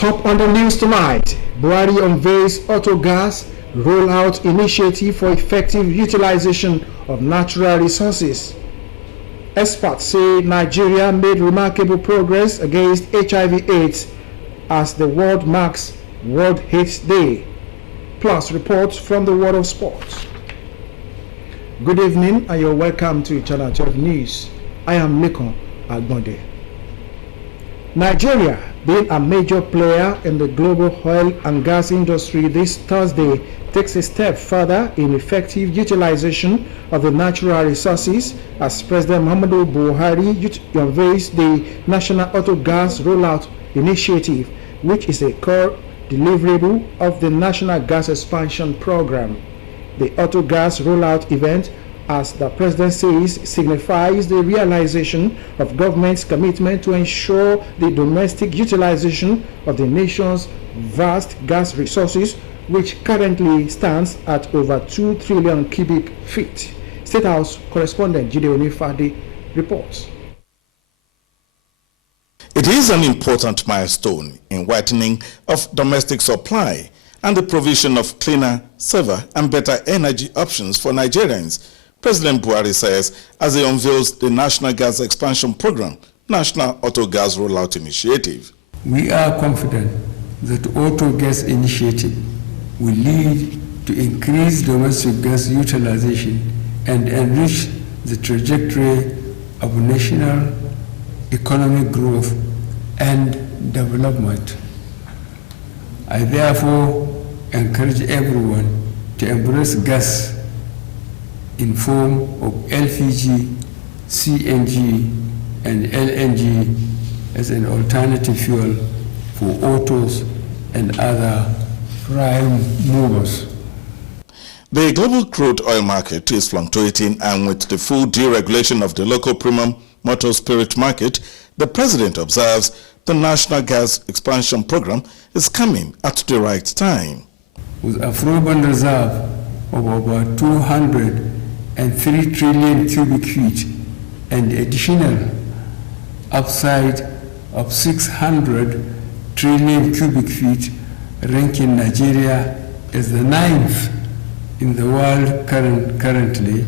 Top on the news tonight, Buhari unveils auto gas rollout initiative for effective utilization of natural resources. Experts say Nigeria made remarkable progress against HIV/AIDS as the world marks World AIDS Day. Plus reports from the world of sports. Good evening and you're welcome to Channel 12 News. I am Lekon Agbonde. Nigeria, being a major player in the global oil and gas industry this Thursday, takes a step further in effective utilization of the natural resources as President Muhammadu Buhari unveils the National Auto Gas Rollout Initiative, which is a core deliverable of the National Gas Expansion Program. The Auto Gas Rollout event, as the President says, signifies the realization of government's commitment to ensure the domestic utilization of the nation's vast gas resources, which currently stands at over 2 trillion cubic feet. State House correspondent Jide Onifade reports. It is an important milestone in whitening of domestic supply and the provision of cleaner, safer and better energy options for Nigerians, President Buhari says, as he unveils the National Gas Expansion Program, National Auto Gas Rollout Initiative. We are confident that the Auto Gas Initiative will lead to increased domestic gas utilization and enrich the trajectory of national economic growth and development. I therefore encourage everyone to embrace gas in form of LPG, CNG, and LNG as an alternative fuel for autos and other prime movers. The global crude oil market is fluctuating, and with the full deregulation of the local premium motor spirit market, the President observes the National Gas Expansion Program is coming at the right time. With a proven reserve of about 203 trillion cubic feet and additional upside of 600 trillion cubic feet, ranking Nigeria as the 9th in the world currently,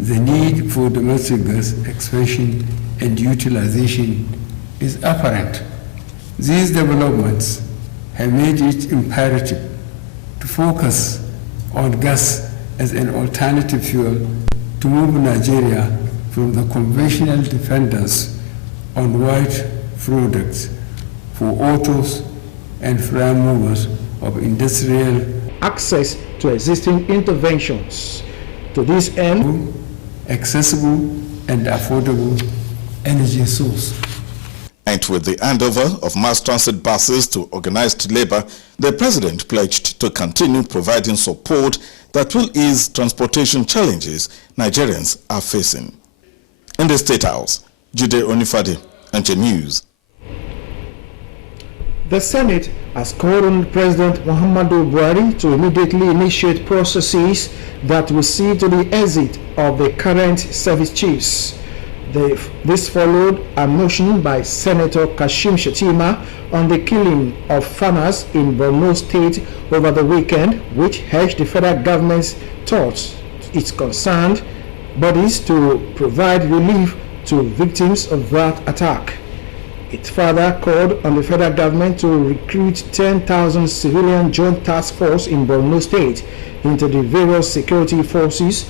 the need for domestic gas expansion and utilization is apparent. These developments have made it imperative to focus on gas as an alternative fuel to move Nigeria from the conventional dependence on white products for autos and prime movers of industrial access to existing interventions. To this end, accessible and affordable energy source. And with the handover of mass transit buses to organized labor, the President pledged to continue providing support that will ease transportation challenges Nigerians are facing. In the State House, Jide Onifade, NTA News. The Senate has called on President Muhammadu Buhari to immediately initiate processes that will see to the exit of the current service chiefs. This followed a motion by Senator Kashim Shettima on the killing of farmers in Borno State over the weekend, which urged the federal government's thoughts its concerned bodies to provide relief to victims of that attack. It further called on the federal government to recruit 10,000 civilian joint task force in Borno State into the various security forces,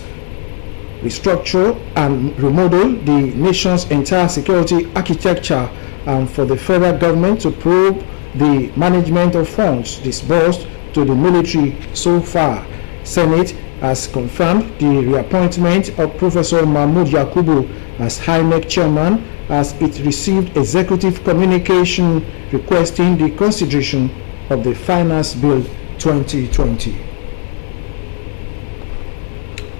restructure and remodel the nation's entire security architecture, and for the federal government to probe the management of funds disbursed to the military so far. Senate has confirmed the reappointment of Professor Mahmoud Yakubu as HINEC chairman, as it received executive communication requesting the consideration of the Finance Bill 2020.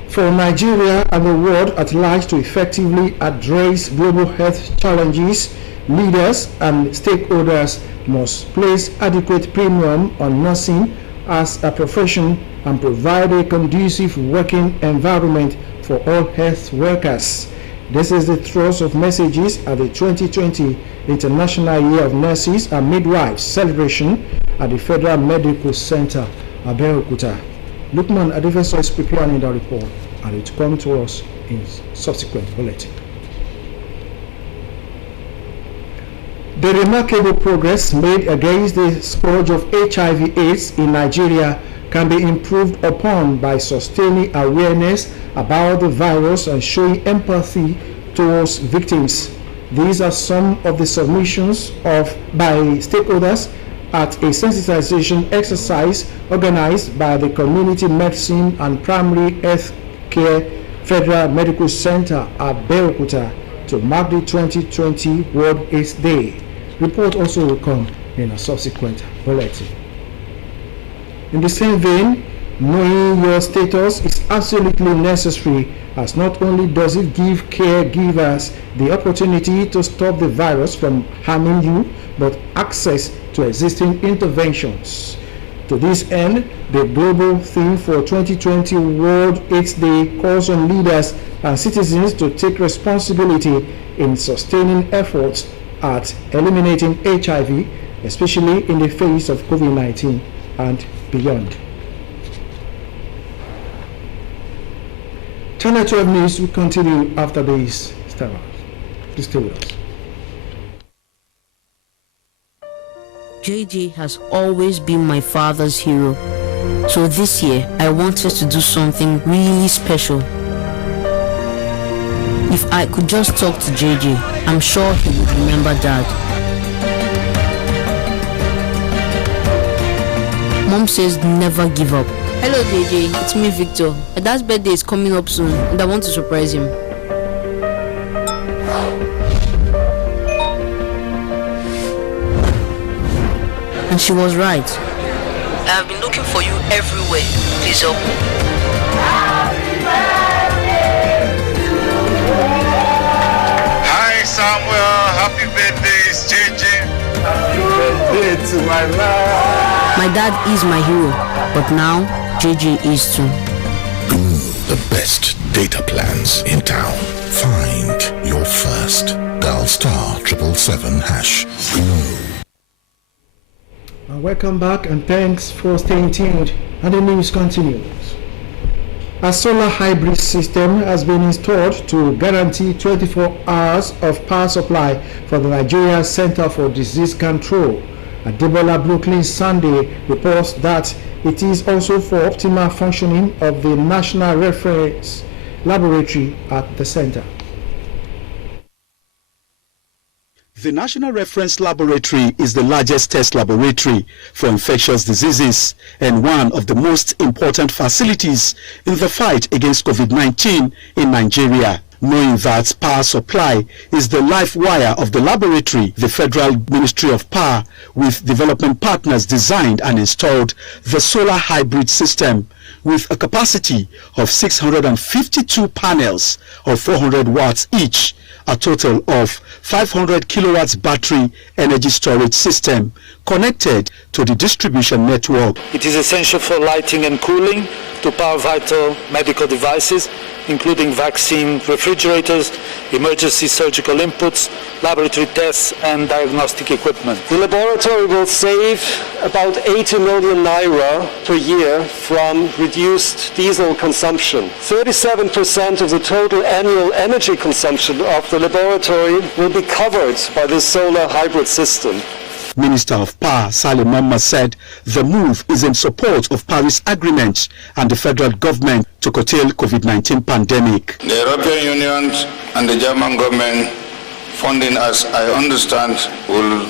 For Nigeria and the world at large to effectively address global health challenges, leaders and stakeholders must place adequate premium on nursing as a profession and provide a conducive working environment for all health workers. This is the thrust of messages at the 2020 International Year of Nurses and Midwives celebration at the Federal Medical Center, Abeokuta. Lukman Adefeso is preparing the report, and it will come to us in subsequent bulletin. The remarkable progress made against the scourge of HIV/AIDS in Nigeria can be improved upon by sustaining awareness about the virus and showing empathy towards victims. These are some of the submissions by stakeholders at a sensitization exercise organized by the Community Medicine and Primary Health Care Federal Medical Center at Abeokuta to mark the 2020 World AIDS Day. Report also will come in a subsequent bulletin. In the same vein, knowing your status is absolutely necessary, as not only does it give caregivers the opportunity to stop the virus from harming you, but access to existing interventions. To this end, the global theme for 2020 World AIDS Day calls on leaders and citizens to take responsibility in sustaining efforts at eliminating HIV, especially in the face of COVID-19 and beyond. Channel 12 News will continue after this. Please stay with us. JJ has always been my father's hero. So this year, I wanted to do something really special. If I could just talk to JJ, I'm sure he would remember Dad. Mom says never give up. Hello JJ, it's me Victor. My dad's birthday is coming up soon and I want to surprise him. And she was right. I have been looking for you everywhere. Please help me. Hi Samuel, happy birthday, it's JJ. Happy birthday to my love. My dad is my hero, but now JJ is too. The best data plans in town. Find your first. Dial *777#. Welcome back and thanks for staying tuned. And the news continues. A solar hybrid system has been installed to guarantee 24 hours of power supply for the Nigeria Center for Disease Control. Adebola Brooklyn Sunday reports that it is also for optimal functioning of the National Reference Laboratory at the center. The National Reference Laboratory is the largest test laboratory for infectious diseases and one of the most important facilities in the fight against COVID-19 in Nigeria. Knowing that power supply is the life wire of the laboratory, the Federal Ministry of Power, with development partners, designed and installed the solar hybrid system with a capacity of 652 panels of 400 watts each, a total of 500 kilowatts battery energy storage system connected to the distribution network. It is essential for lighting and cooling to power vital medical devices, including vaccine refrigerators, emergency surgical inputs, laboratory tests and diagnostic equipment. The laboratory will save about 80 million naira per year from reduced diesel consumption. 37% of the total annual energy consumption of the laboratory will be covered by this solar hybrid system. Minister of Power Salim Mamma said the move is in support of Paris Agreement and the federal government to curtail COVID-19 pandemic. The European Union and the German government funding, as I understand, will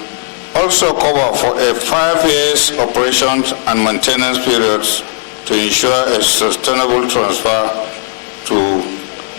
also cover for a 5 years operations and maintenance periods to ensure a sustainable transfer to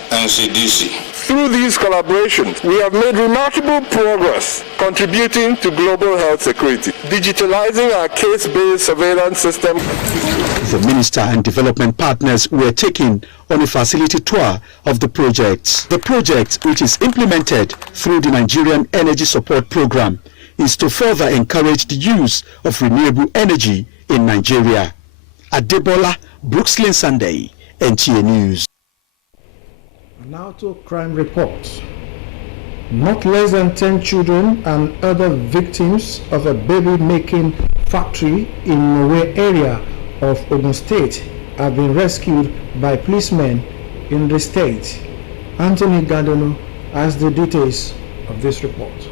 NCDC. Through these collaborations, we have made remarkable progress contributing to global health security, digitalizing our case-based surveillance system. The minister and development partners were taken on a facility tour of the project. The project, which is implemented through the Nigerian Energy Support Program, is to further encourage the use of renewable energy in Nigeria. Adebola Brooklyn Sunday, NTA News. Now to crime reports. Not less than 10 children and other victims of a baby-making factory in Mowe area of Ogun State have been rescued by policemen in the state. Anthony Gandano has the details of this report.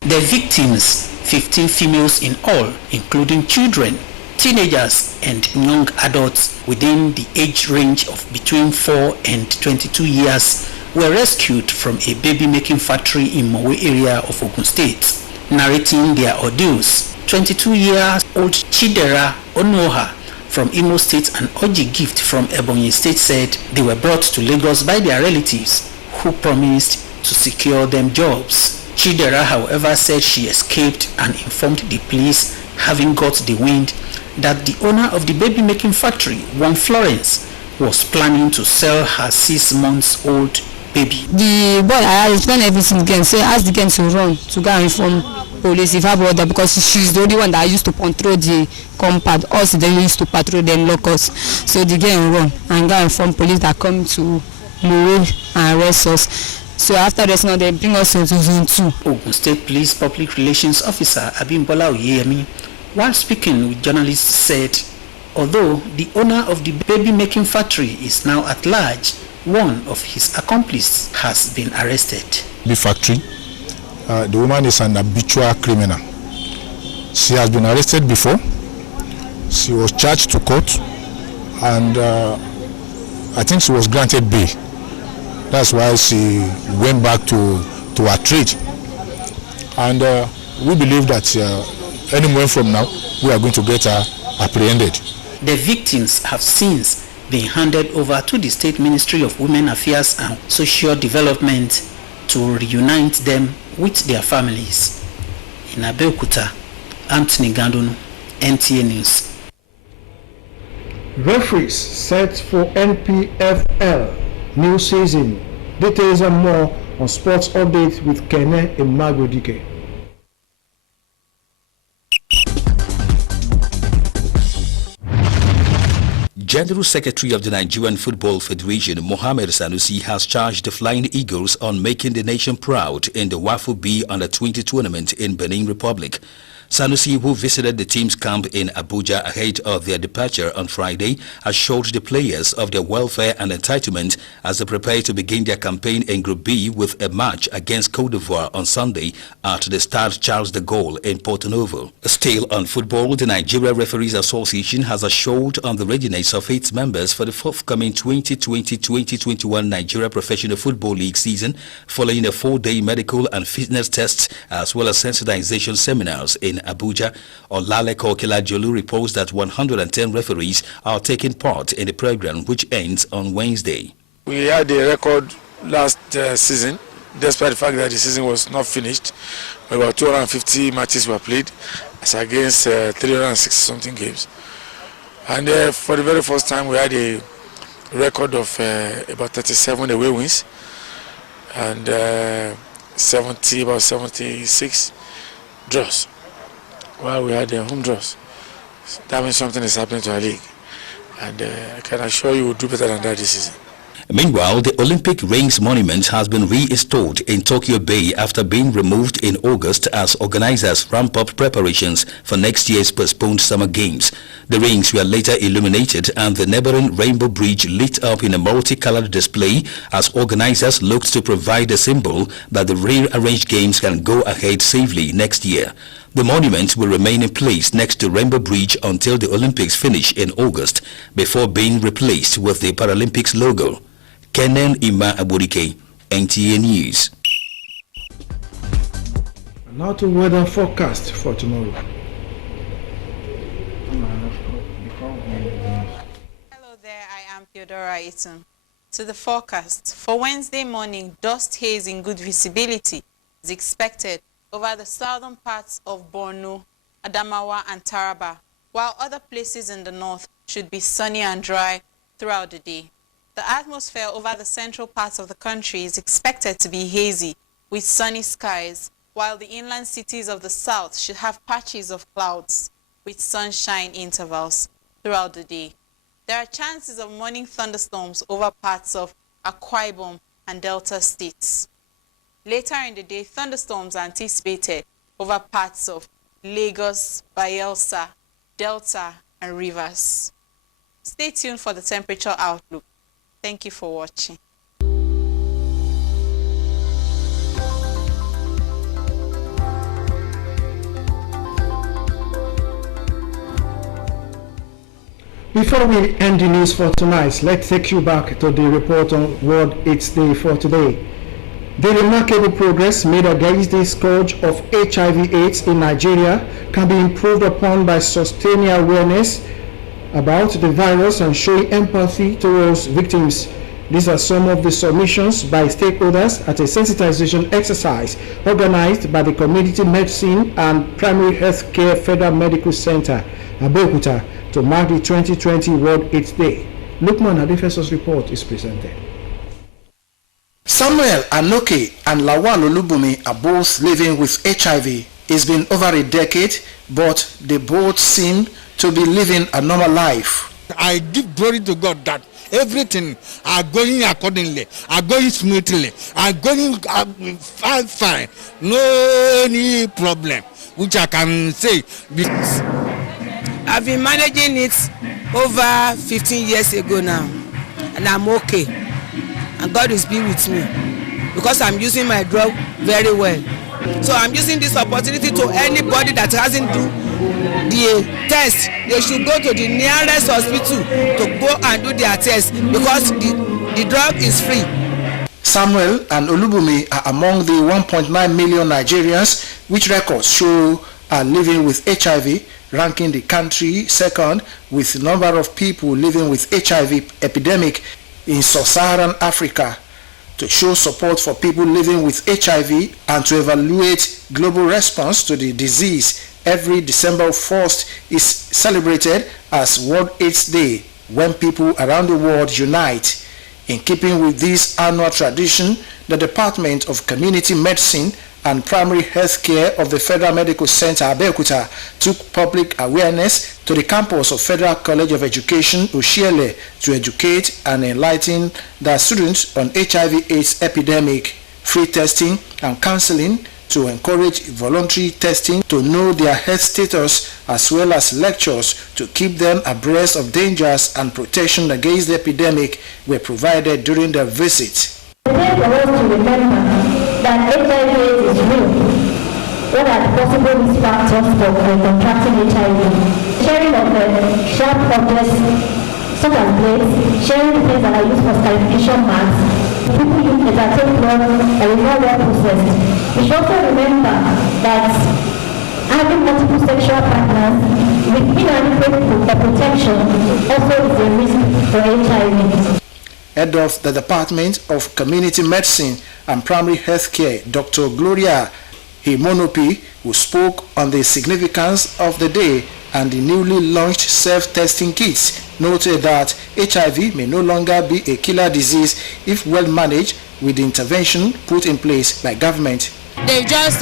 The victims, 15 females in all, including children, teenagers and young adults within the age range of between 4 and 22 years, were rescued from a baby-making factory in Mowe area of Ogun State. Narrating their ordeals, 22-year-old Chidera Onoha from Imo State and Oji Gift from Ebonyi State said they were brought to Lagos by their relatives who promised to secure them jobs. Chidera, however, said she escaped and informed the police, having got the wind that the owner of the baby-making factory, one Florence, was planning to sell her 6-month-old baby. The boy I explained everything again, so I asked the girl to run to go and inform police if her brother, because she's the only one that used to control the compound. Also, they used to patrol them locals. So the girl run and go and inform police that come to Mowe and arrest us. So after arresting, they bring us to Zone 2. Ogun State Police Public Relations Officer Abimbola Oyeyemi, while speaking with journalists, said although the owner of the baby-making factory is now at large, one of his accomplices has been arrested. The factory, the woman is an habitual criminal. She has been arrested before. She was charged to court, and I think she was granted bail. That's why she went back to her trade. And we believe that any moment from now, we are going to get her apprehended. The victims have since been handed over to the State Ministry of Women Affairs and Social Development to reunite them with their families. In Abeokuta, Anthony Gandonu, NTA News. Referees set for NPFL new season. Details and more on Sports Update with Kene Imagudike. General Secretary of the Nigerian Football Federation, Mohammed Sanusi, has charged the Flying Eagles on making the nation proud in the WAFU B Under-20 tournament in Benin Republic. Sanusi, who visited the team's camp in Abuja ahead of their departure on Friday, assured the players of their welfare and entitlement as they prepare to begin their campaign in Group B with a match against Cote d'Ivoire on Sunday at the Stade Charles de Gaulle in Porto Novo. Still on football, the Nigeria Referees Association has assured on the readiness of its members for the forthcoming 2020-2021 Nigeria Professional Football League season, following a 4-day medical and fitness tests as well as sensitization seminars in Abuja. Olale Kokila-Jolu reports that 110 referees are taking part in the program, which ends on Wednesday. We had a record last season, despite the fact that the season was not finished. About 250 matches were played, as against 360-something games. And for the very first time, we had a record of about 37 away wins and about 76 draws. Well, we had home draws. That means something is happening to our league. And I can assure you we'll do better than that this season. Meanwhile, the Olympic Rings monument has been reinstalled in Tokyo Bay after being removed in August as organizers ramp up preparations for next year's postponed Summer Games. The rings were later illuminated and the neighboring Rainbow Bridge lit up in a multicolored display as organizers looked to provide a symbol that the rearranged games can go ahead safely next year. The monument will remain in place next to Rainbow Bridge until the Olympics finish in August, before being replaced with the Paralympics logo. Kenen Imagudike, NTA News. Now to weather forecast for tomorrow. Hello there, I am Theodora Eaton. To the forecast, for Wednesday morning, dust haze in good visibility is expected over the southern parts of Borno, Adamawa and Taraba, while other places in the north should be sunny and dry throughout the day. The atmosphere over the central parts of the country is expected to be hazy with sunny skies, while the inland cities of the south should have patches of clouds with sunshine intervals throughout the day. There are chances of morning thunderstorms over parts of Akwa Ibom and Delta states. Later in the day, thunderstorms are anticipated over parts of Lagos, Bayelsa, Delta, and Rivers. Stay tuned for the temperature outlook. Thank you for watching. Before we end the news for tonight, let's take you back to the report on World AIDS Day for today. The remarkable progress made against the scourge of HIV/AIDS in Nigeria can be improved upon by sustaining awareness about the virus and showing empathy towards victims. These are some of the submissions by stakeholders at a sensitization exercise organized by the Community Medicine and Primary Health Care Federal Medical Center, Abeokuta, to mark the 2020 World AIDS Day. Lukman Adefeso's report is presented. Samuel Anoke and Lawal Olubumi are both living with HIV. It's been over a decade, but they both seem to be living a normal life. I give glory to God that everything are going accordingly, are going smoothly, are going fine. No any problem, which I can say. Because I've been managing it over 15 years ago now, and I'm okay. And God is being with me because I'm using my drug very well. So I'm using this opportunity to anybody that hasn't do the test, they should go to the nearest hospital to go and do their test because the drug is free. Samuel and Olubumi are among the 1.9 million Nigerians which records show are living with HIV, ranking the country second with number of people living with HIV epidemic in sub-Saharan Africa. To show support for people living with HIV and to evaluate global response to the disease, every December 1st is celebrated as World AIDS Day, when people around the world unite. In keeping with this annual tradition, the Department of Community Medicine and Primary Health Care of the Federal Medical Center Abeokuta took public awareness to the campus of Federal College of Education, Oshiele, to educate and enlighten their students on HIV/AIDS epidemic, free testing and counseling, to encourage voluntary testing to know their health status, as well as lectures to keep them abreast of dangers and protection against the epidemic were provided during their visit. It's for us to remember that HIV/AIDS is real. What are the possible risk factors for contracting HIV? Sharing of sharp objects such as blades, sharing the things that are used for scarification marks, people use entertain drugs that is not well processed. We should also remember that having multiple sexual partners with inadequate protection also is a risk for HIV. Head of the Department of Community Medicine and Primary Health Care, Dr. Gloria Himonopi, who spoke on the significance of the day and the newly launched self-testing kits, noted that HIV may no longer be a killer disease if well managed with the intervention put in place by government. They've just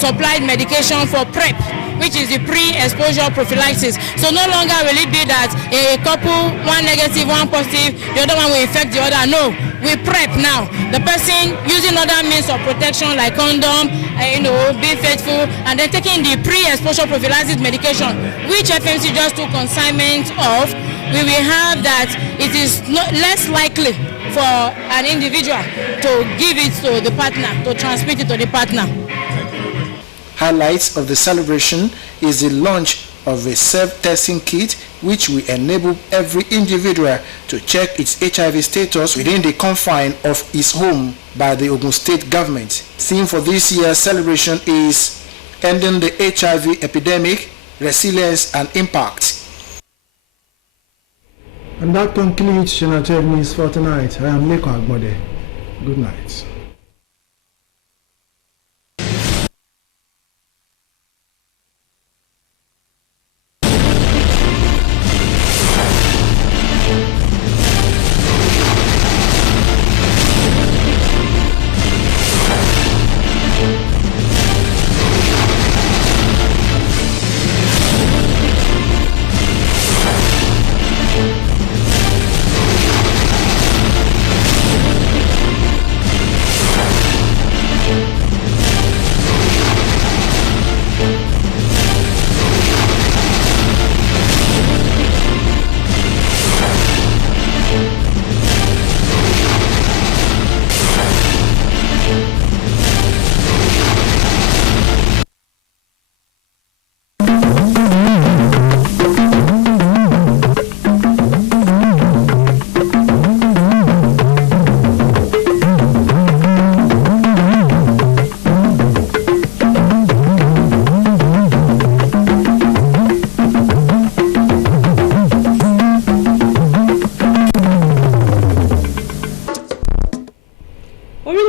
supplied medication for PrEP, which is the pre-exposure prophylaxis. So no longer will it be that a couple, one negative, one positive, the other one will infect the other. No, we PrEP now. The person using other means of protection like condom, being faithful, and then taking the pre-exposure prophylaxis medication, which FMC just took consignment of. We will have that it is less likely for an individual to give it to the partner, to transmit it to the partner. Highlights of the celebration is the launch of a self-testing kit which will enable every individual to check its HIV status within the confine of his home by the Ogun State government. Theme for this year's celebration is Ending the HIV Epidemic, Resilience and Impact. And that concludes Channel 12 News for tonight. I am Leko Agbode. Good night.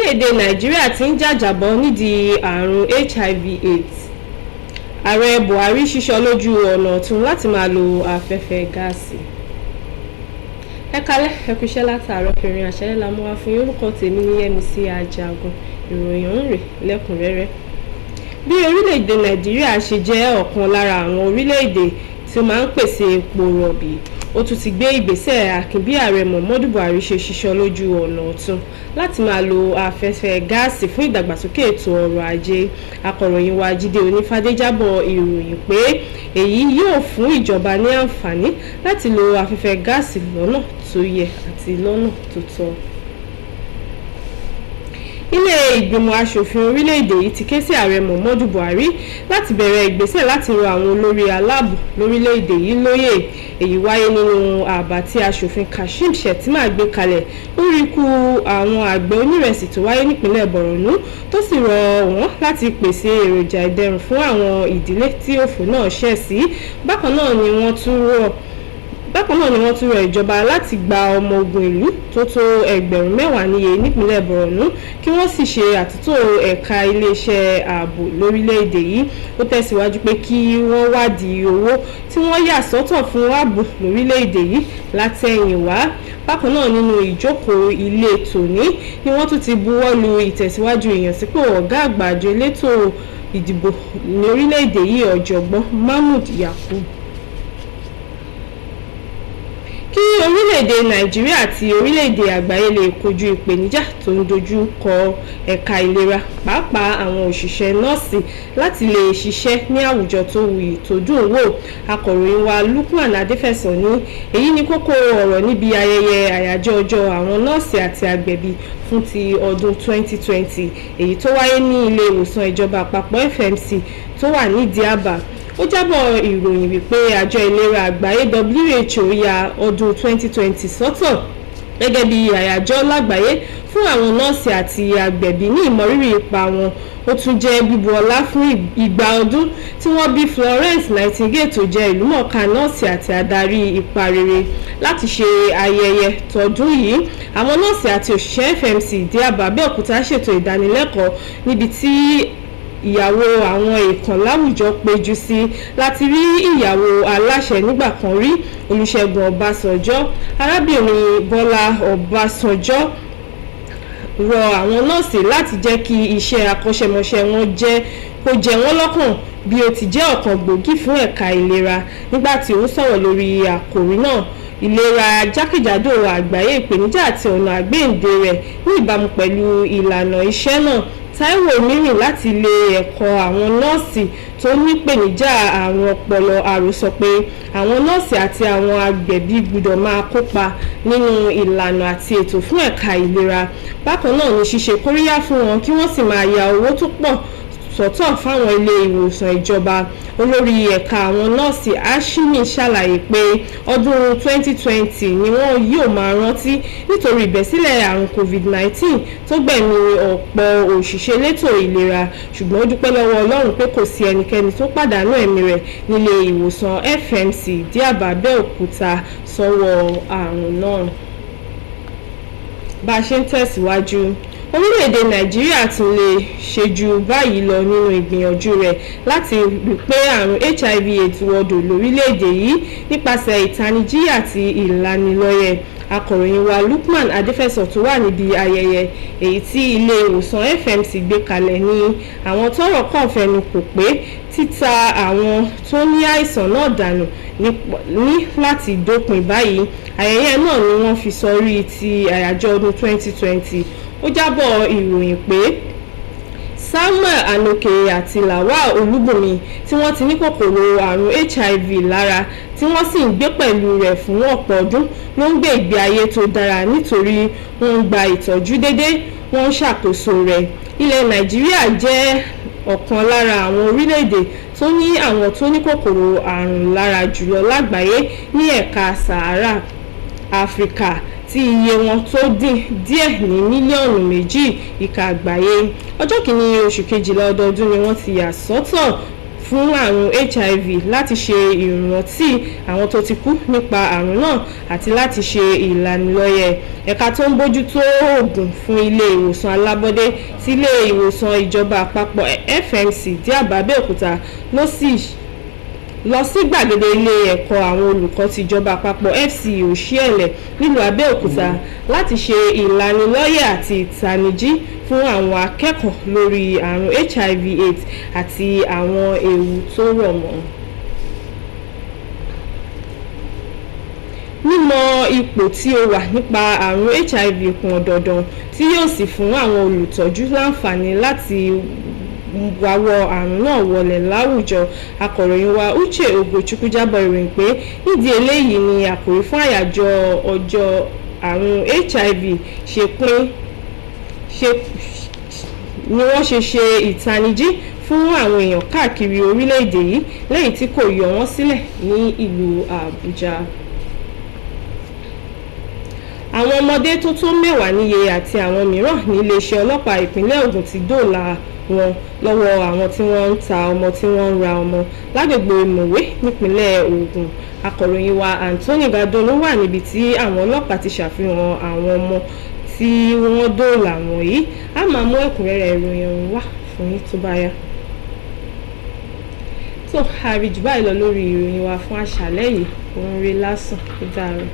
orílẹ̀-èdè Nàìjíríà ti ń jàjàbọ́ nídìí àrùn HIV/AIDS. Ààrẹ Buhari ṣíṣọ lójú ọ̀nà ọ̀tun láti máa lo afẹ́fẹ́ gáàsì. Ẹ kálẹ́ ẹ kú iṣẹ́ látàárọ̀ kẹrin àṣẹlẹ̀ la mú wá fún yín. Orúkọ tèmi ní Yẹ́misí Ajagun. Ìròyìn ọ̀hún rèé lẹ́kùnrẹ́rẹ́. Bí orílẹ̀-èdè Nàìjíríà ṣe jẹ́ ọ̀kan lára àwọn orílẹ̀-èdè tí ó máa ń pèsè epo rọ̀bì, ó tún ti gbé ìgbésẹ̀ akin bí ààrẹ Muhammadu Buhari ṣe ṣíṣọ lójú ọ̀nà ọ̀tun láti máa lo afẹ́fẹ́ gáàsì fún ìdàgbàsókè ètò ọrọ̀ ajé. Akọ̀ròyìn wa Jídé Onífádé jábọ̀ ìròyìn pé èyí yóò fún ìjọba ní àǹfààní láti lo afẹ́fẹ́ gáàsì lọ́nà tó yẹ àti lọ́nà tó tọ́. Ilé ìgbìmọ̀ aṣòfin orílẹ̀-èdè yìí ti ké sí ààrẹ Muhammadu Buhari láti bẹ̀rẹ̀ ìgbésẹ̀ láti rọ àwọn olórí aláàbò lórílẹ̀-èdè yìí lóyè. Èyí wáyé nínú àbá tí aṣòfin Kashim Shettima gbé kalẹ̀ lórí ikú àwọn àgbẹ̀ onírẹsì tó wáyé nípínlẹ̀ Borno, tó sì rọ wọ́n láti pèsè èròjà ìdẹ̀rùn fún àwọn ìdílé tí òfò náà ṣẹ̀ sí. Bákan náà ni wọ́n tún rọ ìjọba láti gba ọmọ ogun ìlú tó tó 10,000 níye nípínlẹ̀ Borno kí wọ́n sì ṣe àtúntò ẹ̀ka iléeṣẹ́ ààbò lórílẹ̀‐èdè yìí. Ó tẹ̀síwájú pé kí wọ́n wádìí owó tí wọ́n yà sọ́tọ̀ fún ààbò lórílẹ̀‐èdè yìí látẹ̀yìnwá. Bákan náà nínú ìjókòó ilé tòní ni wọ́n tún ti buwọ́ lu ìtẹ̀síwájú ìyànsípò ọ̀gá àgbà àjọ elétò ìdìbò ní orílẹ̀‐èdè yìí ọ̀jọ̀gbọ́n Mahmood Yakubu. Kí orílẹ̀-èdè Nàìjíríà àti orílẹ̀-èdè àgbáyé lè kojú ìpèníjà tó ń dojú kọ ẹ̀ka ìlera, pàápàá àwọn òṣìṣẹ́ nọ́ọ̀sì láti lè ṣiṣẹ́ ní àwùjọ tó wuyì tó dùn wò. Akọ̀ròyìn wa Lukman Adéfẹ̀sọ ní èyí ni kókó ọ̀rọ̀ níbi ayẹyẹ àyájọ́ ọjọ́ àwọn nọ́ọ̀sì àti agbẹ̀bí fún ti ọdún 2020 èyí tó wáyé ní ilé ìwòsàn ìjọba àpapọ̀ FMC tó wà ní Diaba. Ó jábọ̀ ìròyìn wípé àjọ ìlera àgbáyé WHO ya ọdún 2020 sọ́tọ̀ gẹ́gẹ́ bí àyájọ́ lágbàáyé fún àwọn nọ́ọ̀sì àti agbẹ̀bí ní ìmọrírì ipa wọn. Ó tún jẹ́ bíbu ọlá fún ìgbà ọdún tí wọ́n bí Florence Nightingale tó jẹ́ ìlúmọ̀ọ́ká nọ́ọ̀sì àti adarí ipa rere. Láti ṣe ayẹyẹ tọdún yìí, àwọn nọ́ọ̀sì àti òṣìṣẹ́ FMC Diaba Abeokuta ṣètò ìdánilẹ́kọ̀ọ́ níbi tí ìyàwó àwọn èèkàn láwùjọ péjú sí láti rí ìyàwó aláṣẹ nígbà kan rí Olúṣẹ́gun Ọbásanjọ́. Arábìnrin Bọ́lá Ọbásanjọ́ rọ àwọn nọ́ọ̀sì láti jẹ́ kí iṣẹ́ akọ́ṣẹ́mọṣẹ́ wọn kó jẹ wọ́n lọ́kàn bí ó ti jẹ́ ọ̀kan gbòógì fún ẹ̀ka ìlera. Nígbà tí ó sọ̀rọ̀ lórí àkòrí náà, ìlera jákèjádò àgbáyé, ìpèníjà àti ọ̀nà àgbéǹde rẹ̀ ní ìbámu pẹ̀lú ìlànà iṣẹ́ náà, Táíwò Mírìn láti ilé ẹ̀kọ́ àwọn nọ́ọ̀sì tó nípèníjà àrùn ọpọlọ àròsọ pé àwọn nọ́ọ̀sì àti àwọn agbẹ̀bí gbọ́dọ̀ máa kópa nínú ìlànà àti ètò fún ẹ̀ka ìlera. Bákan náà ni ṣíṣe kóríyá fún wọn kí wọ́n sì máa ya owó tó pọ̀ sọ́tọ̀ fáwọn ilé ìwòsàn ìjọba. Olórí ẹ̀ka àwọn nọ́ọ̀sì Ashimi ṣàlàyé pé ọdún 2020 ni wọ́n yóò máa rántí nítorí ìbẹ́sílẹ̀ àrùn COVID-19 tó gbẹ̀mí ọ̀pọ̀ òṣìṣẹ́ elétò ìlera, ṣùgbọ́n ó dúpẹ́ lọ́wọ́ Ọlọ́run pé kò sí ẹnikẹ́ni tó pàdánù ẹ̀mí rẹ̀ nílé ìwòsàn FMC Diaba Abeokuta sọ́wọ́ àrùn náà. Bá a ṣe ń tẹ̀síwájú, orílẹ̀-èdè Nàìjíríà ti lè ṣe jù báyìí lọ nínú ìgbìyànjú rẹ̀ láti rí pé àrùn HIV/AIDS wọdò lórílẹ̀-èdè yìí nípasẹ̀ ìtanijí àti ìlanilọ́yẹ̀. Akọ̀ròyìn wa Lukman Adéfẹ̀sọ tó wà níbi ayẹyẹ èyí tí ilé ìwòsàn FMC gbé kalẹ̀ ní àwọn tọ́rọ̀ kàn fẹnu kò pé títa àwọn tó ní àìsàn náà dànù ní láti dópin báyìí. Ayẹyẹ náà ni wọ́n fi sọrí ti àyájọ́ ọdún 2020. Ó jábọ̀ ìròyìn pé Samuel Anoke àti Lawal Olúbùnmi tí wọ́n ti ní kòkòrò àrùn HIV lára tí wọ́n sì ń gbé pẹ̀lú rẹ̀ fún ọ̀pọ̀ ọdún ló ń gbé ìgbé ayé tó dára nítorí wọ́n ń gba ìtọ́jú déédéé, wọ́n ń ṣàkóso rẹ̀. Ilẹ̀ Nàìjíríà jẹ́ ọ̀kan lára àwọn orílẹ̀-èdè tó ní àwọn tó ní kòkòrò àrùn lára jùlọ lágbàáyé ní ẹ̀ka Sahara Áfíríkà tí iye wọn tó díẹ̀ ní mílíọ̀nù 2 ìka àgbáyé. Ọjọ́ kìíní oṣù kejìlá ọdọọdún ni wọ́n ti yà sọ́tọ̀ fún àrùn HIV láti ṣe ìrántí àwọn tó ti kú nípa àrùn náà àti láti ṣe ìlanilọ́yẹ̀. Ẹ̀ka tó ń bójútó oògùn fún ilé ìwòsàn alábọ́dé sí ilé ìwòsàn ìjọba àpapọ̀ FMC díàbà Abẹ́òkúta lọ sí gbàgede ilé ẹ̀kọ́ àwọn olùkọ́ ti ìjọba àpapọ̀ FC Òṣìẹ̀lẹ̀ nílùú Abẹ́òkúta láti ṣe ìlanilọ́yẹ̀ àti ìtanijí fún àwọn akẹ́kọ̀ọ́ lórí àrùn HIV/AIDS àti àwọn ewu tó rọ̀ mọ́. Mímọ̀ ipò tí ó wà nípa àrùn HIV pọn dandan tí yóò sì fún àwọn olùtọ́jú láǹfààní láti wáwọ́ àrùn náà wọlẹ̀ láwùjọ. Akọ̀ròyìn wa Uche Ogochukwu jábọ̀ ìròyìn pé nídìí eléyìí ni àkòrí fún àyájọ́ ọjọ́ àrùn HIV ni wọ́n ṣe ìtanijí fún àwọn èèyàn káàkiri orílẹ̀-èdè yìí lẹ́yìn tí kò yọ wọ́n sílẹ̀ ní ìlú Àbújá. Àwọn ọmọdé tó tó 10 níye àti àwọn mìíràn ní iléeṣẹ́ ọlọ́pàá ìpínlẹ̀ Ògùn ti dóòlà wọn lọ́wọ́ àwọn tí wọ́n ń ta ọmọ tí wọ́n ń ra ọmọ lágbègbè Mòwe nípínlẹ̀ Ògùn. Akọ̀ròyìn wa Anthony Gadon ló wà níbi tí àwọn ọlọ́pàá ti ṣàfihàn àwọn ọmọ tí wọ́n dóòlà wọ̀nyí. A máa mú ẹ̀kúnrẹ́rẹ́ ìròyìn ọ̀hún wá fún yín tó bá yá. tó àríjù báyìí lọ lórí ìròyìn wa fún àṣálẹ́ yìí. Òun rí lásán. Ó dára.